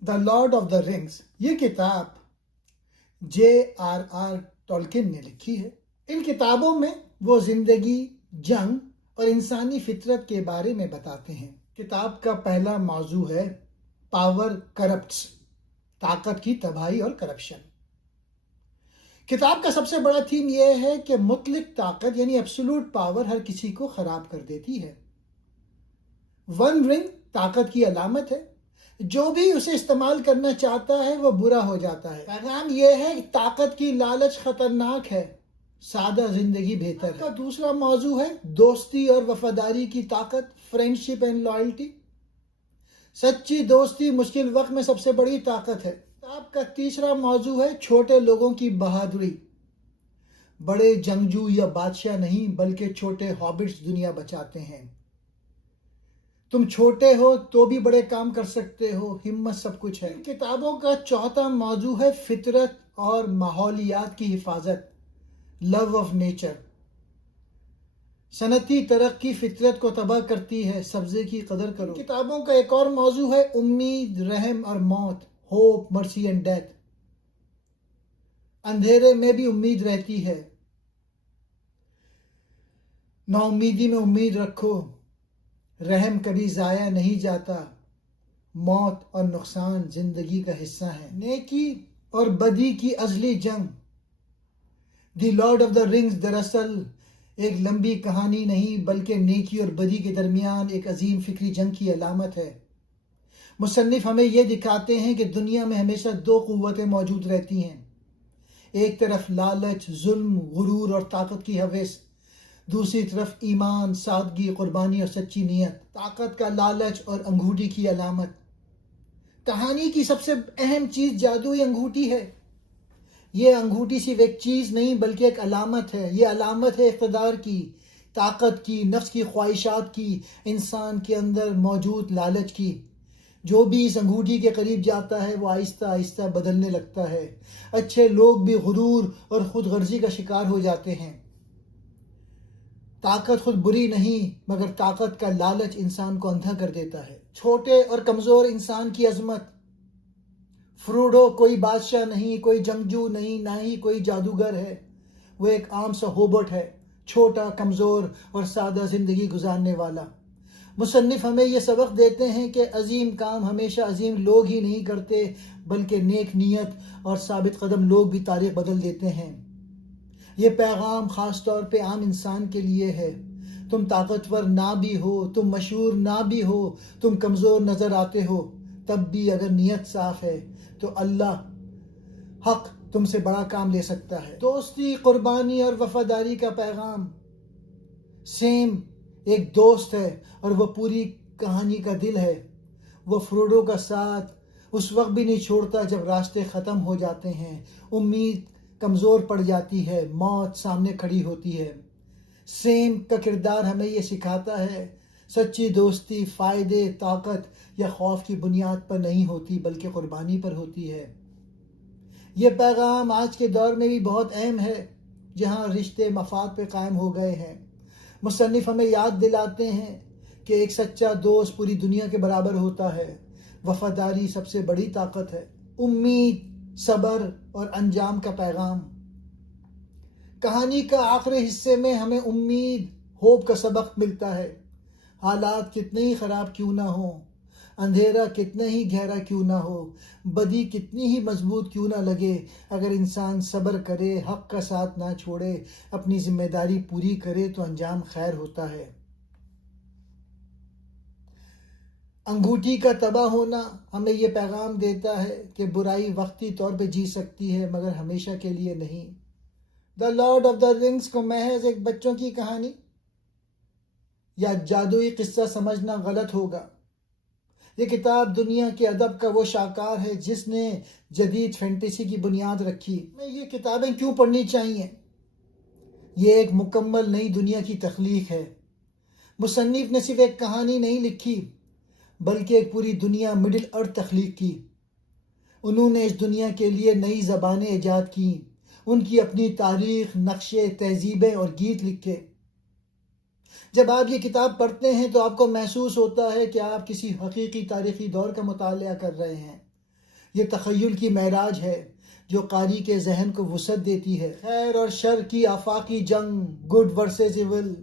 The lord of the rings, یہ کتاب J.R.R. ٹولکن نے لکھی ہے۔ ان کتابوں میں وہ زندگی، جنگ اور انسانی فطرت کے بارے میں بتاتے ہیں۔ کتاب کا پہلا موضوع ہے پاور کرپٹس، طاقت کی تباہی اور کرپشن۔ کتاب کا سب سے بڑا تھیم یہ ہے کہ مطلق طاقت یعنی ایبسولوٹ پاور ہر کسی کو خراب کر دیتی ہے۔ ون رنگ طاقت کی علامت ہے، جو بھی اسے استعمال کرنا چاہتا ہے وہ برا ہو جاتا ہے۔ پیغام یہ ہے کہ طاقت کی لالچ خطرناک ہے، سادہ زندگی بہتر ہے۔ دوسرا موضوع ہے دوستی اور وفاداری کی طاقت، فرینڈشپ اینڈ لائلٹی۔ سچی دوستی مشکل وقت میں سب سے بڑی طاقت ہے۔ کتاب کا تیسرا موضوع ہے چھوٹے لوگوں کی بہادری۔ بڑے جنگجو یا بادشاہ نہیں بلکہ چھوٹے ہابٹس دنیا بچاتے ہیں۔ تم چھوٹے ہو تو بھی بڑے کام کر سکتے ہو، ہمت سب کچھ ہے۔ کتابوں کا چوتھا موضوع ہے فطرت اور ماحولیات کی حفاظت، لو آف نیچر۔ صنعتی ترقی فطرت کو تباہ کرتی ہے، سبزے کی قدر کرو۔ کتابوں کا ایک اور موضوع ہے امید، رحم اور موت، ہوپ، مرسی اینڈ ڈیتھ۔ اندھیرے میں بھی امید رہتی ہے، نا امیدی میں امید رکھو، رحم کبھی ضائع نہیں جاتا، موت اور نقصان زندگی کا حصہ ہے۔ نیکی اور بدی کی ازلی جنگ، دی لارڈ آف دا رنگز دراصل ایک لمبی کہانی نہیں بلکہ نیکی اور بدی کے درمیان ایک عظیم فکری جنگ کی علامت ہے۔ مصنف ہمیں یہ دکھاتے ہیں کہ دنیا میں ہمیشہ دو قوتیں موجود رہتی ہیں، ایک طرف لالچ، ظلم، غرور اور طاقت کی ہوس، دوسری طرف ایمان، سادگی، قربانی اور سچی نیت۔ طاقت کا لالچ اور انگوٹھی کی علامت۔ کہانی کی سب سے اہم چیز جادوئی انگوٹھی ہے۔ یہ انگوٹھی صرف ایک چیز نہیں بلکہ ایک علامت ہے۔ یہ علامت ہے اقتدار کی، طاقت کی، نفس کی خواہشات کی، انسان کے اندر موجود لالچ کی۔ جو بھی اس انگوٹھی کے قریب جاتا ہے وہ آہستہ آہستہ بدلنے لگتا ہے۔ اچھے لوگ بھی غرور اور خود غرضی کا شکار ہو جاتے ہیں۔ طاقت خود بری نہیں مگر طاقت کا لالچ انسان کو اندھا کر دیتا ہے۔ چھوٹے اور کمزور انسان کی عظمت۔ فروڈو کوئی بادشاہ نہیں، کوئی جنگجو نہیں، نہ ہی کوئی جادوگر ہے۔ وہ ایک عام سا ہوبٹ ہے، چھوٹا، کمزور اور سادہ زندگی گزارنے والا۔ مصنف ہمیں یہ سبق دیتے ہیں کہ عظیم کام ہمیشہ عظیم لوگ ہی نہیں کرتے بلکہ نیک نیت اور ثابت قدم لوگ بھی تاریخ بدل دیتے ہیں۔ یہ پیغام خاص طور پہ عام انسان کے لیے ہے۔ تم طاقتور نہ بھی ہو، تم مشہور نہ بھی ہو، تم کمزور نظر آتے ہو، تب بھی اگر نیت صاف ہے تو اللہ حق تم سے بڑا کام لے سکتا ہے۔ دوستی، قربانی اور وفاداری کا پیغام۔ سیم ایک دوست ہے اور وہ پوری کہانی کا دل ہے۔ وہ فروڈو کا ساتھ اس وقت بھی نہیں چھوڑتا جب راستے ختم ہو جاتے ہیں، امید کمزور پڑ جاتی ہے، موت سامنے کھڑی ہوتی ہے۔ سیم کا کردار ہمیں یہ سکھاتا ہے، سچی دوستی فائدے، طاقت یا خوف کی بنیاد پر نہیں ہوتی بلکہ قربانی پر ہوتی ہے۔ یہ پیغام آج کے دور میں بھی بہت اہم ہے جہاں رشتے مفاد پہ قائم ہو گئے ہیں۔ مصنف ہمیں یاد دلاتے ہیں کہ ایک سچا دوست پوری دنیا کے برابر ہوتا ہے۔ وفاداری سب سے بڑی طاقت ہے۔ امید، صبر اور انجام کا پیغام۔ کہانی کا آخری حصے میں ہمیں امید، ہوپ کا سبق ملتا ہے۔ حالات کتنے ہی خراب کیوں نہ ہوں، اندھیرا کتنا ہی گہرا کیوں نہ ہو، بدی کتنی ہی مضبوط کیوں نہ لگے، اگر انسان صبر کرے، حق کا ساتھ نہ چھوڑے، اپنی ذمہ داری پوری کرے تو انجام خیر ہوتا ہے۔ انگوٹھی کا تباہ ہونا ہمیں یہ پیغام دیتا ہے کہ برائی وقتی طور پہ جی سکتی ہے مگر ہمیشہ کے لیے نہیں۔ دا لارڈ آف دا رنگز کو محض ایک بچوں کی کہانی یا جادوئی قصہ سمجھنا غلط ہوگا۔ یہ کتاب دنیا کے ادب کا وہ شاہکار ہے جس نے جدید فینٹیسی کی بنیاد رکھی۔ ہمیں یہ کتابیں کیوں پڑھنی چاہیے؟ یہ ایک مکمل نئی دنیا کی تخلیق ہے۔ مصنف نے صرف ایک کہانی نہیں لکھی بلکہ ایک پوری دنیا، مڈل ارتھ تخلیق کی۔ انہوں نے اس دنیا کے لیے نئی زبانیں ایجاد کیں، ان کی اپنی تاریخ، نقشے، تہذیبیں اور گیت لکھے۔ جب آپ یہ کتاب پڑھتے ہیں تو آپ کو محسوس ہوتا ہے کہ آپ کسی حقیقی تاریخی دور کا مطالعہ کر رہے ہیں۔ یہ تخیل کی معراج ہے جو قاری کے ذہن کو وسعت دیتی ہے. خیر اور شر کی آفاقی جنگ، گڈ ورسز ایول.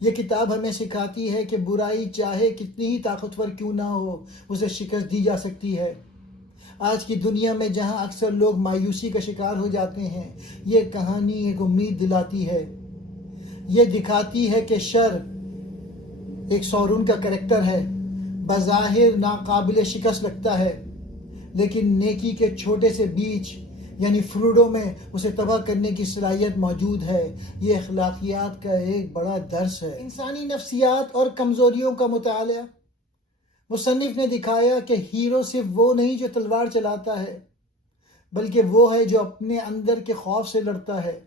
یہ کتاب ہمیں سکھاتی ہے کہ برائی چاہے کتنی ہی طاقتور کیوں نہ ہو، اسے شکست دی جا سکتی ہے. آج کی دنیا میں جہاں اکثر لوگ مایوسی کا شکار ہو جاتے ہیں، یہ کہانی ایک امید دلاتی ہے. یہ دکھاتی ہے کہ شر ایک سورون کا کریکٹر ہے، بظاہر ناقابل شکست لگتا ہے، لیکن نیکی کے چھوٹے سے بیج یعنی فروڈو میں اسے تباہ کرنے کی صلاحیت موجود ہے. یہ اخلاقیات کا ایک بڑا درس ہے. انسانی نفسیات اور کمزوریوں کا مطالعہ. مصنف نے دکھایا کہ ہیرو صرف وہ نہیں جو تلوار چلاتا ہے، بلکہ وہ ہے جو اپنے اندر کے خوف سے لڑتا ہے.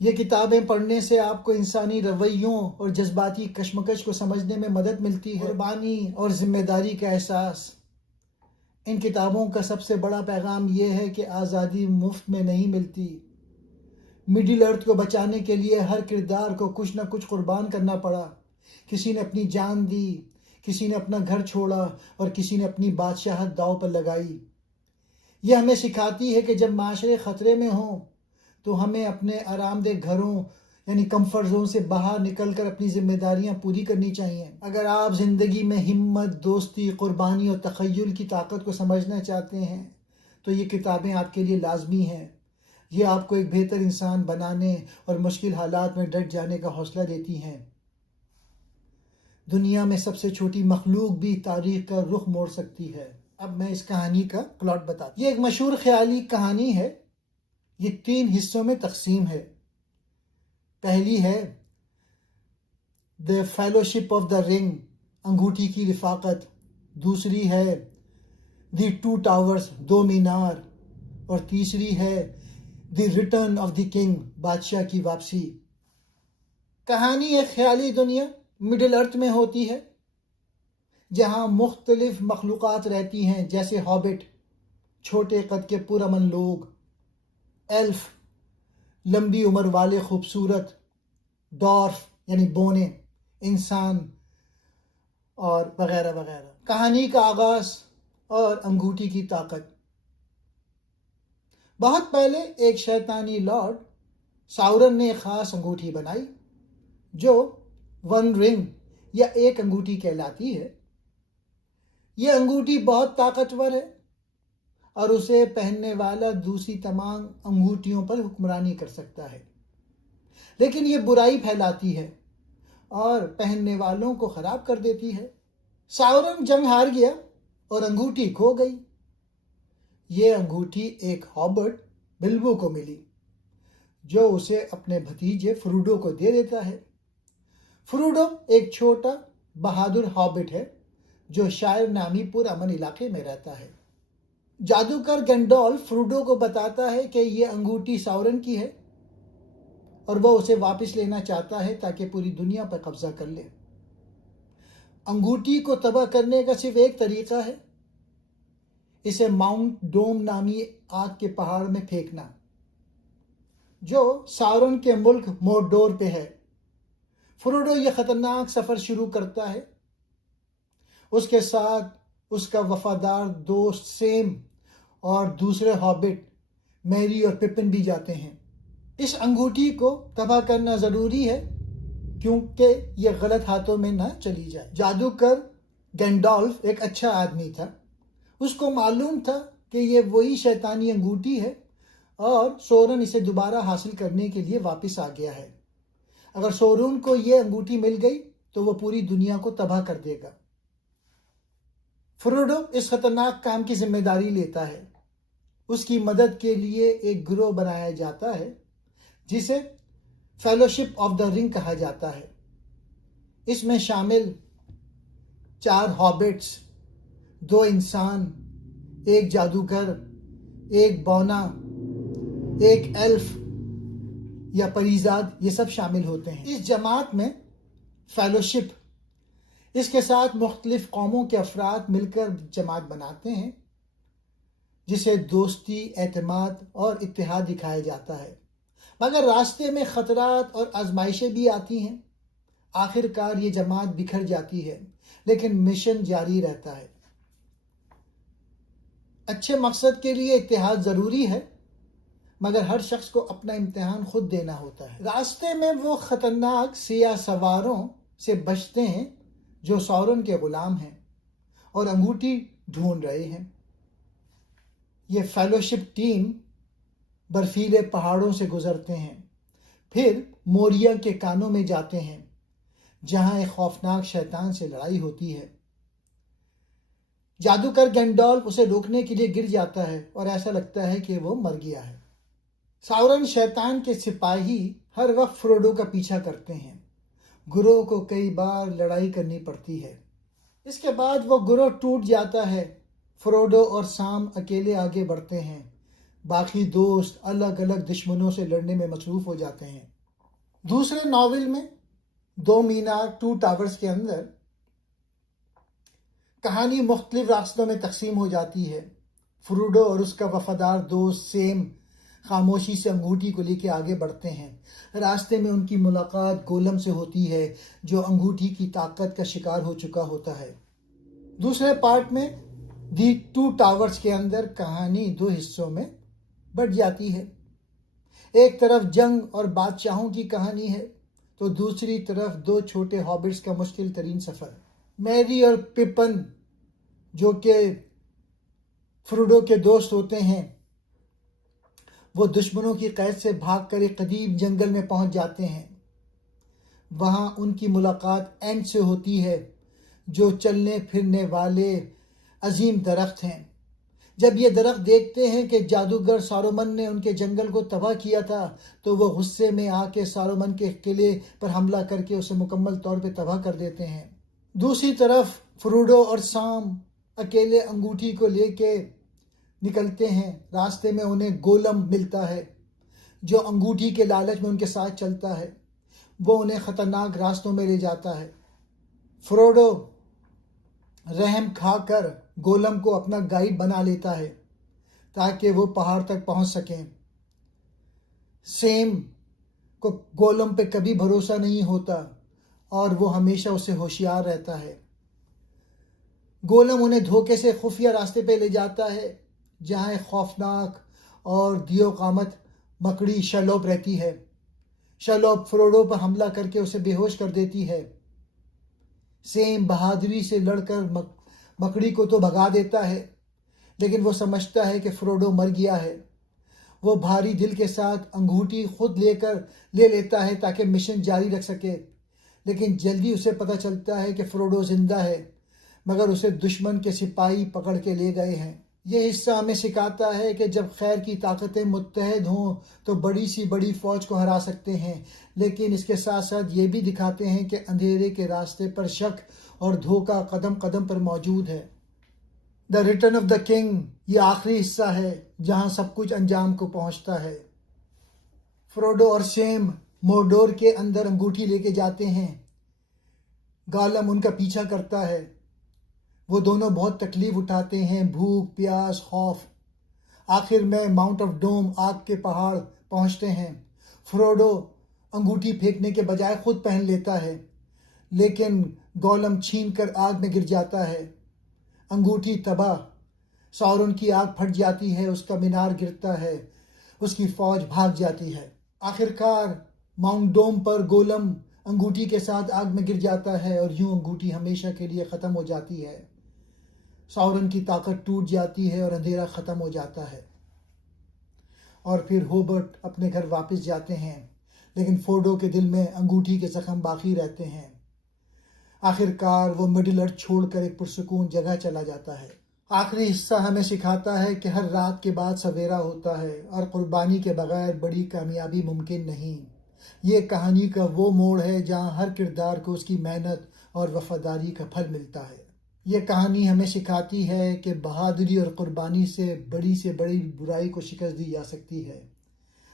یہ کتابیں پڑھنے سے آپ کو انسانی رویوں اور جذباتی کشمکش کو سمجھنے میں مدد ملتی ہے. قربانی اور ذمہ داری کا احساس. ان کتابوں کا سب سے بڑا پیغام یہ ہے کہ آزادی مفت میں نہیں ملتی. مڈل ارتھ کو بچانے کے لیے ہر کردار کو کچھ نہ کچھ قربان کرنا پڑا. کسی نے اپنی جان دی، کسی نے اپنا گھر چھوڑا اور کسی نے اپنی بادشاہت داؤ پر لگائی. یہ ہمیں سکھاتی ہے کہ جب معاشرے خطرے میں ہوں تو ہمیں اپنے آرام دہ گھروں یعنی کمفرٹ زون سے باہر نکل کر اپنی ذمہ داریاں پوری کرنی چاہیے. اگر آپ زندگی میں ہمت، دوستی، قربانی اور تخیل کی طاقت کو سمجھنا چاہتے ہیں تو یہ کتابیں آپ کے لیے لازمی ہیں. یہ آپ کو ایک بہتر انسان بنانے اور مشکل حالات میں ڈٹ جانے کا حوصلہ دیتی ہیں. دنیا میں سب سے چھوٹی مخلوق بھی تاریخ کا رخ موڑ سکتی ہے. اب میں اس کہانی کا پلاٹ بتاتا ہوں. یہ ایک مشہور خیالی کہانی ہے. یہ 3 حصوں میں تقسیم ہے. پہلی ہے The Fellowship of the Ring، انگوٹھی کی رفاقت. دوسری ہے The Two Towers، 2 مینار. اور تیسری ہے The Return of the King، بادشاہ کی واپسی. کہانی ایک خیالی دنیا مڈل ارتھ میں ہوتی ہے جہاں مختلف مخلوقات رہتی ہیں، جیسے ہابٹ چھوٹے قد کے پرامن لوگ، ایلف لمبی عمر والے خوبصورت، ڈارف یعنی بونے انسان، اور وغیرہ وغیرہ. کہانی کا آغاز اور انگوٹھی کی طاقت. بہت پہلے ایک شیطانی لارڈ ساورن نے ایک خاص انگوٹھی بنائی جو 1 رنگ یا ایک انگوٹھی کہلاتی ہے. یہ انگوٹھی بہت طاقتور ہے اور اسے پہننے والا دوسری تمام انگوٹھیوں پر حکمرانی کر سکتا ہے، لیکن یہ برائی پھیلاتی ہے اور پہننے والوں کو خراب کر دیتی ہے. ساورن جنگ ہار گیا اور انگوٹھی کھو گئی. یہ انگوٹھی ایک ہابٹ بلبو کو ملی جو اسے اپنے بھتیجے فروڈو کو دے دیتا ہے. فروڈو ایک چھوٹا بہادر ہابٹ ہے جو شاعر نامی پرامن علاقے میں رہتا ہے. جادوگر گینڈالف فروڈو کو بتاتا ہے کہ یہ انگوٹھی ساورن کی ہے اور وہ اسے واپس لینا چاہتا ہے تاکہ پوری دنیا پر قبضہ کر لے. انگوٹھی کو تباہ کرنے کا صرف ایک طریقہ ہے، اسے ماؤنٹ ڈوم نامی آگ کے پہاڑ میں پھینکنا جو ساورن کے ملک موڈور پہ ہے. فروڈو یہ خطرناک سفر شروع کرتا ہے. اس کے ساتھ اس کا وفادار دوست سیم اور دوسرے ہابٹ میری اور پپن بھی جاتے ہیں. اس انگوٹھی کو تباہ کرنا ضروری ہے کیونکہ یہ غلط ہاتھوں میں نہ چلی جائے. جادوگر گینڈالف ایک اچھا آدمی تھا. اس کو معلوم تھا کہ یہ وہی شیطانی انگوٹھی ہے اور سورن اسے دوبارہ حاصل کرنے کے لیے واپس آ گیا ہے. اگر سورن کو یہ انگوٹھی مل گئی تو وہ پوری دنیا کو تباہ کر دے گا. فروڈو اس خطرناک کام کی ذمہ داری لیتا ہے. اس کی مدد کے لیے ایک گروہ بنایا جاتا ہے جسے فیلوشپ آف دا رنگ کہا جاتا ہے. اس میں شامل 4 ہابٹس، 2 انسان، ایک جادوگر، ایک بونا، ایک ایلف یا پریزاد، یہ سب شامل ہوتے ہیں. اس جماعت میں فیلوشپ اس کے ساتھ مختلف قوموں کے افراد مل کر جماعت بناتے ہیں جسے دوستی، اعتماد اور اتحاد دکھایا جاتا ہے. مگر راستے میں خطرات اور آزمائشیں بھی آتی ہیں. آخر کار یہ جماعت بکھر جاتی ہے لیکن مشن جاری رہتا ہے. اچھے مقصد کے لیے اتحاد ضروری ہے، مگر ہر شخص کو اپنا امتحان خود دینا ہوتا ہے۔ راستے میں وہ خطرناک سیاہ سواروں سے بچتے ہیں جو سورن کے غلام ہیں اور انگوٹھی ڈھونڈ رہے ہیں۔ یہ فیلوشپ ٹیم برفیلے پہاڑوں سے گزرتے ہیں، پھر موریا کے کانوں میں جاتے ہیں جہاں ایک خوفناک شیطان سے لڑائی ہوتی ہے۔ جادوگر گینڈالف اسے روکنے کے لیے گر جاتا ہے اور ایسا لگتا ہے کہ وہ مر گیا ہے۔ ساورن شیطان کے سپاہی ہر وقت فروڈو کا پیچھا کرتے ہیں۔ گروہ کو کئی بار لڑائی کرنی پڑتی ہے۔ اس کے بعد وہ گروہ ٹوٹ جاتا ہے۔ فروڈو اور سام اکیلے آگے بڑھتے ہیں، باقی دوست الگ الگ دشمنوں سے لڑنے میں مصروف ہو جاتے ہیں۔ دوسرے ناول میں دو مینار ٹو ٹاورز کے اندر کہانی مختلف راستوں میں تقسیم ہو جاتی ہے۔ فروڈو اور اس کا وفادار دوست سیم خاموشی سے انگوٹھی کو لے کے آگے بڑھتے ہیں۔ راستے میں ان کی ملاقات گولم سے ہوتی ہے جو انگوٹھی کی طاقت کا شکار ہو چکا ہوتا ہے۔ دوسرے پارٹ میں دی ٹو ٹاورز کے اندر کہانی دو حصوں میں بٹ جاتی ہے۔ ایک طرف جنگ اور بادشاہوں کی کہانی ہے تو دوسری طرف دو چھوٹے ہابٹس کا مشکل ترین سفر۔ میری اور پپن جو کہ فروڈو کے دوست ہوتے ہیں، وہ دشمنوں کی قید سے بھاگ کر ایک قدیم جنگل میں پہنچ جاتے ہیں۔ وہاں ان کی ملاقات اینٹ سے ہوتی ہے جو چلنے پھرنے والے عظیم درخت ہیں۔ جب یہ درخت دیکھتے ہیں کہ جادوگر سارومن نے ان کے جنگل کو تباہ کیا تھا تو وہ غصے میں آ کے سارومن کے قلعے پر حملہ کر کے اسے مکمل طور پہ تباہ کر دیتے ہیں۔ دوسری طرف فروڈو اور سام اکیلے انگوٹھی کو لے کے نکلتے ہیں۔ راستے میں انہیں گولم ملتا ہے جو انگوٹھی کے لالچ میں ان کے ساتھ چلتا ہے۔ وہ انہیں خطرناک راستوں میں لے جاتا ہے۔ فروڈو رحم کھا کر گولم کو اپنا گائیڈ بنا لیتا ہے تاکہ وہ پہاڑ تک پہنچ سکیں۔ سیم کو گولم پہ کبھی بھروسہ نہیں ہوتا اور وہ ہمیشہ اسے ہوشیار رہتا ہے۔ گولم انہیں دھوکے سے خفیہ راستے پہ لے جاتا ہے جہاں ایک خوفناک اور دیو قامت مکڑی شیلوپ رہتی ہے۔ شیلوپ فروڈو پر حملہ کر کے اسے بے ہوش کر دیتی ہے۔ سیم بہادری سے لڑ کر مکڑی کو تو بھگا دیتا ہے، لیکن وہ سمجھتا ہے کہ فروڈو مر گیا ہے۔ وہ بھاری دل کے ساتھ انگوٹھی خود لے لیتا ہے تاکہ مشن جاری رکھ سکے، لیکن جلدی اسے پتہ چلتا ہے کہ فروڈو زندہ ہے، مگر اسے دشمن کے سپاہی پکڑ کے لے گئے ہیں۔ یہ حصہ ہمیں سکھاتا ہے کہ جب خیر کی طاقتیں متحد ہوں تو بڑی سی بڑی فوج کو ہرا سکتے ہیں، لیکن اس کے ساتھ ساتھ یہ بھی دکھاتے ہیں کہ اندھیرے کے راستے پر شک اور دھوکہ قدم قدم پر موجود ہے۔ The return of the king یہ آخری حصہ ہے جہاں سب کچھ انجام کو پہنچتا ہے۔ فروڈو اور سیم موردور کے اندر انگوٹھی لے کے جاتے ہیں۔ گالم ان کا پیچھا کرتا ہے۔ وہ دونوں بہت تکلیف اٹھاتے ہیں، بھوک، پیاس، خوف۔ آخر میں ماؤنٹ آف ڈوم آگ کے پہاڑ پہنچتے ہیں۔ فروڈو انگوٹھی پھینکنے کے بجائے خود پہن لیتا ہے، لیکن گولم چھین کر آگ میں گر جاتا ہے۔ انگوٹھی تباہ، سورن کی آگ پھٹ جاتی ہے، اس کا مینار گرتا ہے، اس کی فوج بھاگ جاتی ہے۔ آخرکار ماؤنٹ ڈوم پر گولم انگوٹھی کے ساتھ آگ میں گر جاتا ہے اور یوں انگوٹھی ہمیشہ کے لیے ختم ہو جاتی ہے۔ سورن کی طاقت ٹوٹ جاتی ہے اور اندھیرا ختم ہو جاتا ہے، اور پھر ہوبرٹ اپنے گھر واپس جاتے ہیں، لیکن فروڈو کے دل میں انگوٹھی کے زخم باقی رہتے ہیں۔ آخرکار وہ مڈل ارتھ چھوڑ کر ایک پرسکون جگہ چلا جاتا ہے۔ آخری حصہ ہمیں سکھاتا ہے کہ ہر رات کے بعد سویرا ہوتا ہے اور قربانی کے بغیر بڑی کامیابی ممکن نہیں۔ یہ کہانی کا وہ موڑ ہے جہاں ہر کردار کو اس کی محنت اور وفاداری کا پھل ملتا ہے۔ یہ کہانی ہمیں سکھاتی ہے کہ بہادری اور قربانی سے بڑی برائی کو شکست دی جا سکتی ہے۔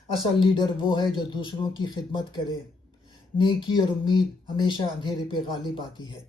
اصل لیڈر وہ ہے جو دوسروں کی خدمت کرے۔ نیکی اور امید ہمیشہ اندھیرے پہ غالب آتی ہے۔